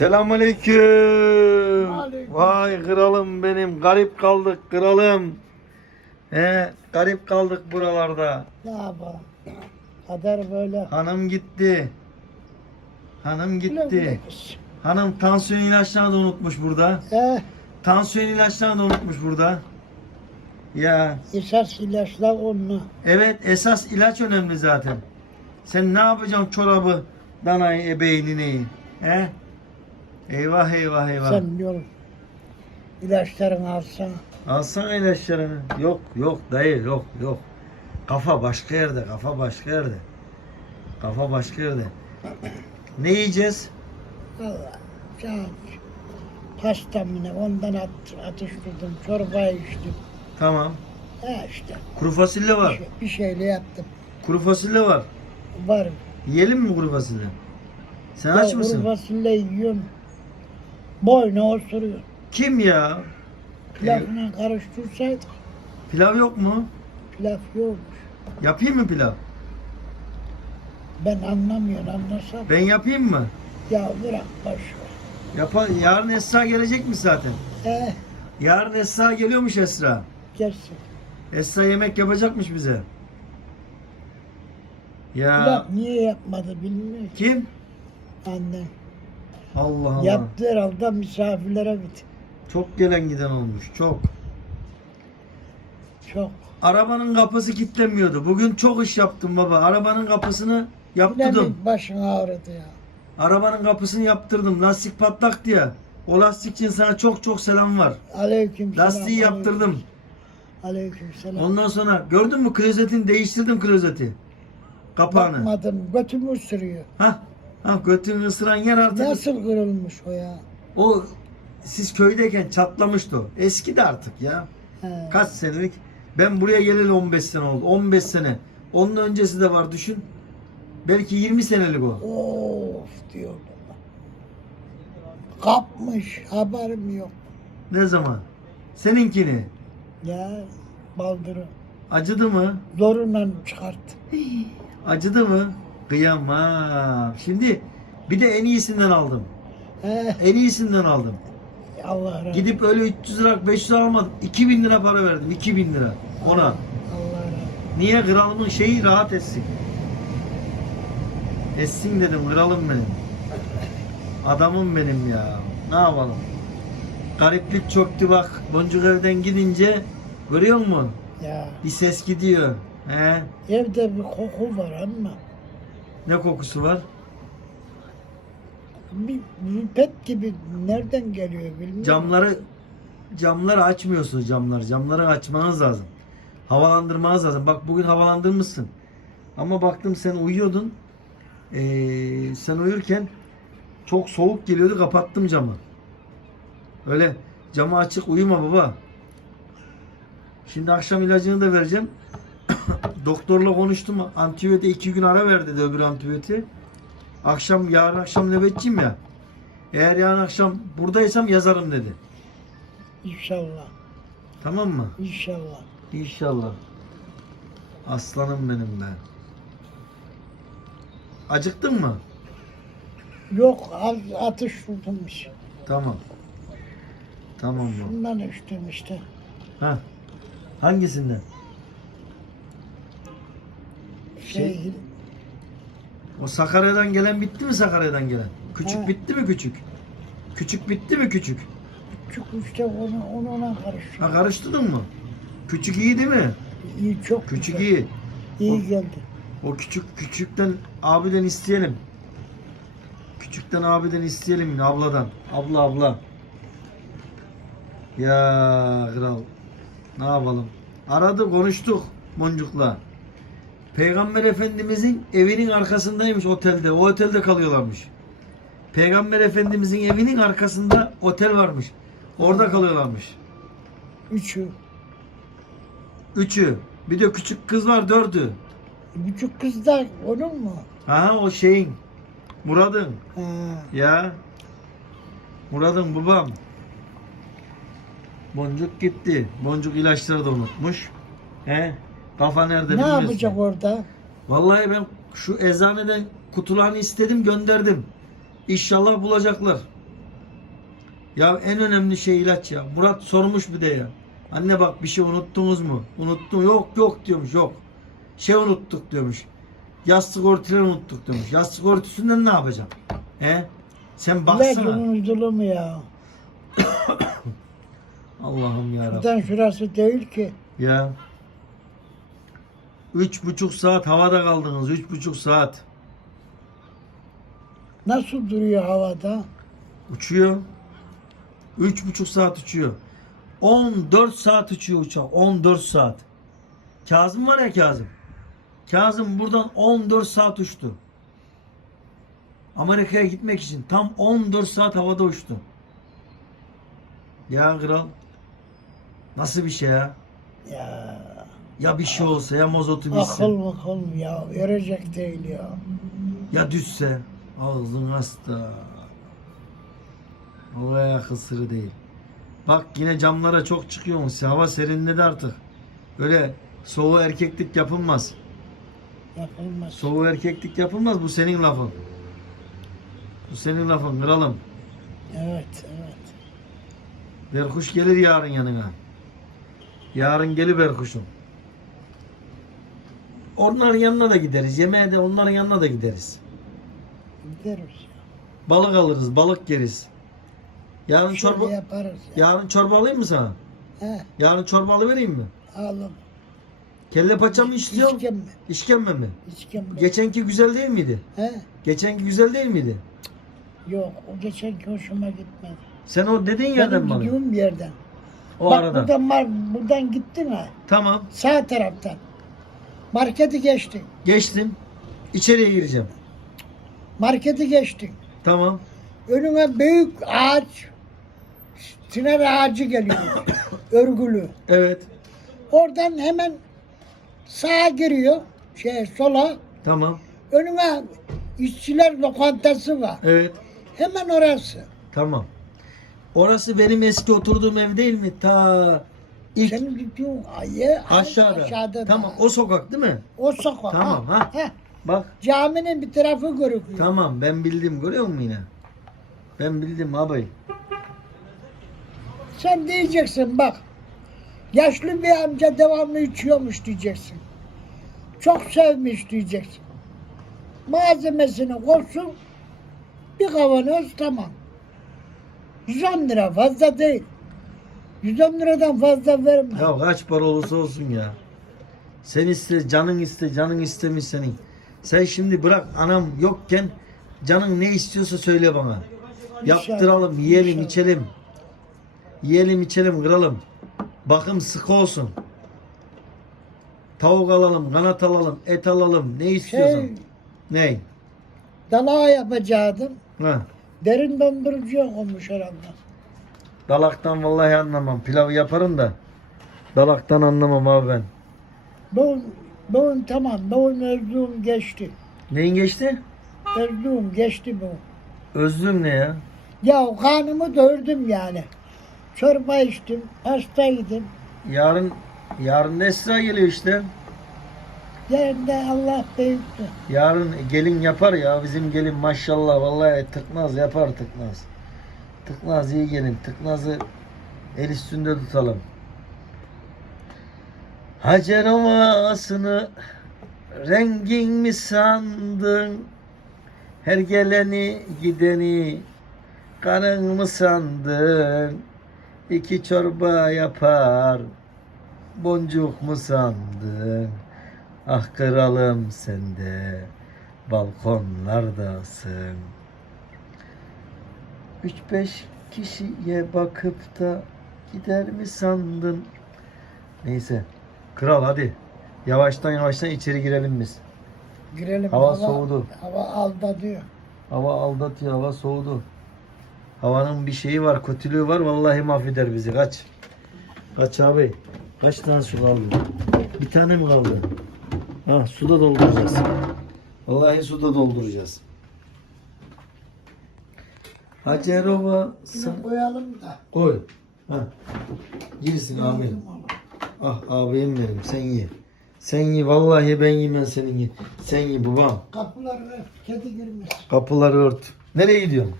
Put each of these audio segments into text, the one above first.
Selamünaleyküm. Aleyküm. Vay kralım benim. Garip kaldık kralım. He, garip kaldık buralarda. Ne yapalım? Kader böyle. Hanım gitti. Hanım gitti. Hanım tansiyon ilaçlarını da unutmuş burada. Eh, Tansiyon ilaçlarını da unutmuş burada. Ya esas ilaçlar onunla. evet esas ilaç önemli zaten. Sen ne yapacaksın çorabı, danayı, ebeğini He? Eyvah eyvah eyvah. Sen yol ilaçlarını alsan. Alsana ilaçlarını. Yok yok dayı yok yok. Kafa başka yerde kafa başka yerde. Kafa başka yerde. Ne yiyeceğiz? Allah. Can. Pasta mı ne? Ondan at, atıştırdım. Çorba içtim. Tamam. Ha işte. Kuru fasulye Bir, var. şey, bir şeyle yaptım. Kuru fasulye var. Var. Yiyelim mi kuru fasulye? Sen Ya aç kuru mısın? fasulye yiyorsun. Boyuna osuruyor. Kim ya? Pilavla karıştırsaydık Pilav yok mu? pilav yokmuş. Yapayım mı pilav? Ben anlamıyorum anlasam. Ben yapayım mı? Ya bırak boş ver. Yapa Yarın Esra gelecek mi zaten? Eh Yarın Esra geliyormuş Esra. gelsin. Esra yemek yapacakmış bize. Ya Pilav niye yapmadı bilmiyorum. ki. kim? Annem. Allah Allah. Yaptı herhalde misafirlere git. Çok gelen giden olmuş. Çok. Çok. Arabanın kapısı kilitlemiyordu. Bugün çok iş yaptım baba. Arabanın kapısını yaptırdım. Bilemin başın ağrıdı ya. Arabanın kapısını yaptırdım. Lastik patlaktı ya. O lastik için sana çok çok selam var. Aleyküm selam. Lastiği yaptırdım. Aleyküm selam. Ondan sonra gördün mü klozetini değiştirdim klozeti. Kapağını. Bakmadım. Götümü ısırıyor. Ha, ha götünü ısıran yer artık. Nasıl kırılmış o ya? O siz köydeyken çatlamıştı o. Eski de artık ya. He. Kaç senelik? Ben buraya geleli 15 sene oldu. 15 sene. Onun öncesi de var düşün. Belki 20 senelik o. Of diyordum. Kapmış. Haberim yok. Ne zaman? Seninkini. Ya baldırı. Acıdı mı? Zorunla çıkarttı. Acıdı mı? Kıyamam. Şimdi bir de en iyisinden aldım. He. En iyisinden aldım. Allah razı olsun. Gidip öyle 300 lira 500 lira almadım. 2000 lira para verdim. 2000 lira ona. Allah razı. Niye kralımın şeyi rahat etsin. Etsin dedim kralım benim. Adamım benim ya. Ne yapalım? Gariplik çöktü bak. Boncuk evden gidince görüyor musun? Ya Bir ses gidiyor. He? evde bir koku var ama Ne kokusu var? bir müpet gibi nereden geliyor bilmiyorum. Camları camları açmıyorsunuz camları. Camları açmanız lazım. Havalandırmanız lazım. Bak bugün havalandırmışsın. Ama baktım sen uyuyordun. Ee, sen uyurken çok soğuk geliyordu. Kapattım camı. Öyle camı açık uyuma baba. Şimdi akşam ilacını da vereceğim. Doktorla konuştum. Antibiyote iki gün ara ver dedi öbür antibiyotiği. Akşam yarın akşam nöbetçiyim ya. Eğer yarın akşam buradaysam yazarım dedi. İnşallah. Tamam mı? İnşallah. İnşallah. Aslanım benim be. Acıktın mı? Yok atış tutulmuş. Tamam. Tamam bu. Bundan içtim işte. Ha. Hangisinden? Şey, Şey- O Sakarya'dan gelen bitti mi Sakarya'dan gelen? Küçük Ha. bitti mi küçük? Küçük bitti mi küçük? küçük işte onu, onu ona. Ha karıştırdın mı? Küçük iyi değil mi? İyi çok Küçük güzel. iyi. İyi geldi. O küçük küçükten abiden isteyelim. Küçükten abiden isteyelim abladan. Abla abla. Ya kral. Ne yapalım? Aradı konuştuk Boncuk'la. Peygamber Efendimizin evinin arkasındaymış otelde. O otelde kalıyorlarmış. Peygamber Efendimizin evinin arkasında otel varmış. Orada kalıyorlarmış. Üçü. Üçü. Bir de küçük kız var dördü. Küçük kız da onun mu? Aha o şeyin. Murad'ın. Ha. Ya. Murad'ın babam. Boncuk gitti. Boncuk ilaçları da unutmuş. He? Kafa nerede Ne bilmiyorsun. yapacak orada? Vallahi ben şu eczaneden kutularını istedim gönderdim. İnşallah bulacaklar. Ya en önemli şey ilaç ya. Murat sormuş bir de ya. Anne bak bir şey unuttunuz mu? Unuttum. Yok yok diyormuş yok. Şey unuttuk diyormuş. Yastık örtüleri unuttuk diyormuş. Yastık örtüsünden ne yapacağım? He? Sen İlaç baksana. unutulur mu ya? Allah'ım ya Buradan şurası değil ki. Ya. Üç buçuk saat havada kaldınız. Üç buçuk saat. Nasıl duruyor havada? Uçuyor. Üç buçuk saat uçuyor. 14 saat uçuyor uçak. 14 saat. Kazım var ya Kazım. Kazım buradan 14 saat uçtu. Amerika'ya gitmek için tam 14 saat havada uçtu. Ya kral. Nasıl bir şey ya? Ya Ya bir şey olsa ya mazotu bitse. akıl makıl ya. Verecek değil ya. Ya düşse ağzın hasta. Olaya akıl sırrı değil. Bak yine camlara çok çıkıyor. Hava serinledi artık. Böyle soğuk erkeklik yapılmaz. Yapılmaz. Soğuk erkeklik yapılmaz. Bu senin lafın. Bu senin lafın kralım. Evet, evet. Berkuş gelir yarın yanına. Yarın gelir Berkuş'um. Onların yanına da gideriz. Yemeğe de onların yanına da gideriz. Gideriz. Balık alırız, balık yeriz. Yarın Şöyle çorba yaparız ya. yarın çorba alayım mı sana? He, Yarın çorba alıvereyim mi? alın. Kelle paça mı istiyorsun? İçkembe. İşkembe mi? İçkembe. Geçenki güzel değil miydi? He? Geçenki güzel değil miydi? Yok, o geçenki hoşuma gitmedi. Sen o dediğin yerden mi Benim gittiğim yerden. O Bak aradan. buradan, mar- buradan gittin ha. Tamam. Sağ taraftan. Marketi geçtin. Geçtim. İçeriye gireceğim. Marketi geçtin. Tamam. Önüne büyük ağaç, siner ağacı geliyor. örgülü. Evet. Oradan hemen sağa giriyor. Şey sola. Tamam. Önüne işçiler lokantası var. Evet. Hemen orası. Tamam. Orası benim eski oturduğum ev değil mi? Ta ilk Senin gittiğin ayı aşağıda. aşağıda tamam. O sokak değil mi? O sokak. Tamam, ha. Heh. Bak. Caminin bir tarafı görüküyor. Tamam ben bildim. Görüyor musun yine? Ben bildim abi. Sen diyeceksin bak. Yaşlı bir amca devamlı içiyormuş diyeceksin. Çok sevmiş diyeceksin. Malzemesini koysun. Bir kavanoz tamam. 110 lira fazla değil. 110 liradan fazla verme. Ya kaç para olursa olsun ya. Sen iste, canın iste, canın istemiş senin. Sen şimdi bırak anam yokken canın ne istiyorsa söyle bana. Yaptıralım, yiyelim, inşallah. içelim. Yiyelim, içelim, kıralım. Bakım sıkı olsun. Tavuk alalım, kanat alalım, et alalım. Ne istiyorsan. Şey, Ne? dalağa yapacaktım. Ha. Derin dondurucuya olmuş herhalde. Dalaktan vallahi anlamam. Pilavı yaparım da. Dalaktan anlamam abi ben. Doğum, doğum tamam. Doğum özlüğüm geçti. Neyin geçti? Özlüğüm geçti bu. Özlüm ne ya? Ya kanımı doyurdum yani. Çorba içtim, hastaydım. Yarın yarın Esra geliyor işte. Yarın da Allah büyüktü. Yarın gelin yapar ya bizim gelin maşallah vallahi tıknaz yapar tıknaz. Tıknaz iyi gelin. Tıknazı el üstünde tutalım. Hacer ovasını rengin mi sandın? Her geleni gideni karın mı sandın? İki çorba yapar boncuk mu sandın? Ah kralım sen de balkonlardasın. Üç beş kişiye bakıp da gider mi sandın? Neyse. Kral hadi. Yavaştan yavaştan içeri girelim biz. Girelim. Hava soğudu. Hava aldatıyor. Hava aldatıyor, hava soğudu. Havanın bir şeyi var, kötülüğü var. Vallahi mahveder bizi. Kaç. Kaç abi. Kaç tane su kaldı? Bir tane mi kaldı? Ha, suda dolduracağız. Vallahi suda dolduracağız. Hacerova sen Şunu koyalım da. koy. Ha. Girsin abi. Ah abim benim sen ye. Sen ye vallahi ben yemem senin ye. Sen ye babam. Kapıları ört, kedi girmez. Kapıları ört. Nereye gidiyorsun?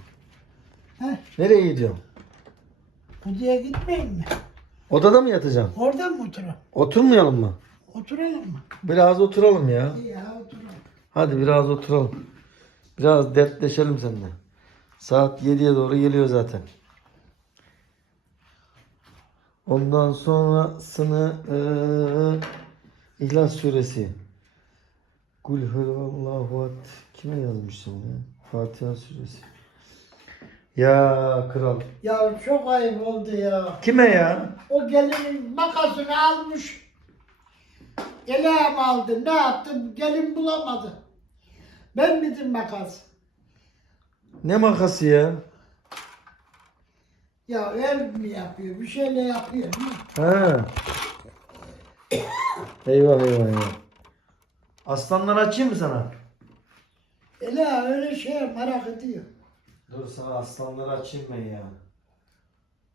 Heh, Nereye gidiyorsun? Buraya gitmeyin mi? Odada mı yatacağım? Oradan mı oturalım? Oturmayalım mı? Oturalım mı? Biraz oturalım ya. İyi ya oturalım. Hadi biraz oturalım. Biraz dertleşelim seninle. Saat 7'ye doğru geliyor zaten. Ondan sonrasını eee İhlas suresi. Kul huvallahu at. Kime yazmışsın ya? Fatiha suresi. Ya kral. Ya çok ayıp oldu ya. Kime ya? O gelinin makasını almış. Eleğim aldı. Ne yaptım? Gelin bulamadı. Ben midim makas? Ne makası ya? Ya el mi yapıyor? Bir şeyle yapıyor. değil mi? Ha. Eyvah eyvah eyvah. Aslanları açayım mı sana? Ele öyle şey merak ediyor. Dur sana aslanları açayım ben ya.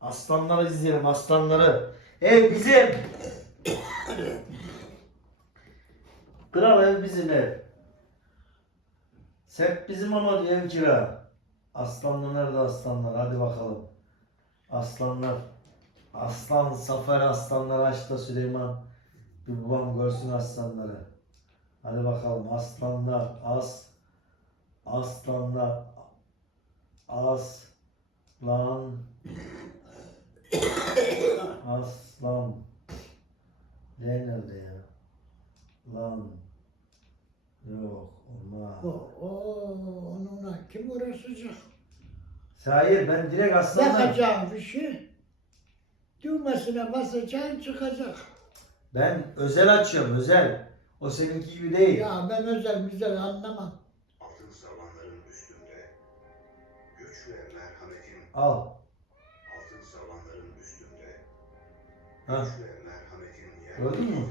Aslanları izleyelim aslanları. Ev bizim. Kral ev bizim ev. Sep bizim ama diyor ev kira. Aslanlar nerede aslanlar? Hadi bakalım. Aslanlar. Aslan Zafer aslanlar aç da Süleyman. Bir babam görsün aslanları. Hadi bakalım aslanlar as. Aslanlar Aslan Aslan Ne nerede ya? Lan Yok olmaz. O, o onunla kim uğraşacak? Hayır ben direkt aslanlar. Yakacağın bir şey. Düğmesine basacaksın çıkacak. Ben özel açıyorum özel. O seninki gibi değil. Ya ben özel güzel anlamam. Altın savanların üstünde güç ve merhametin Al. altın savanların üstünde Ha. güç ve merhametin yer Gördün mü?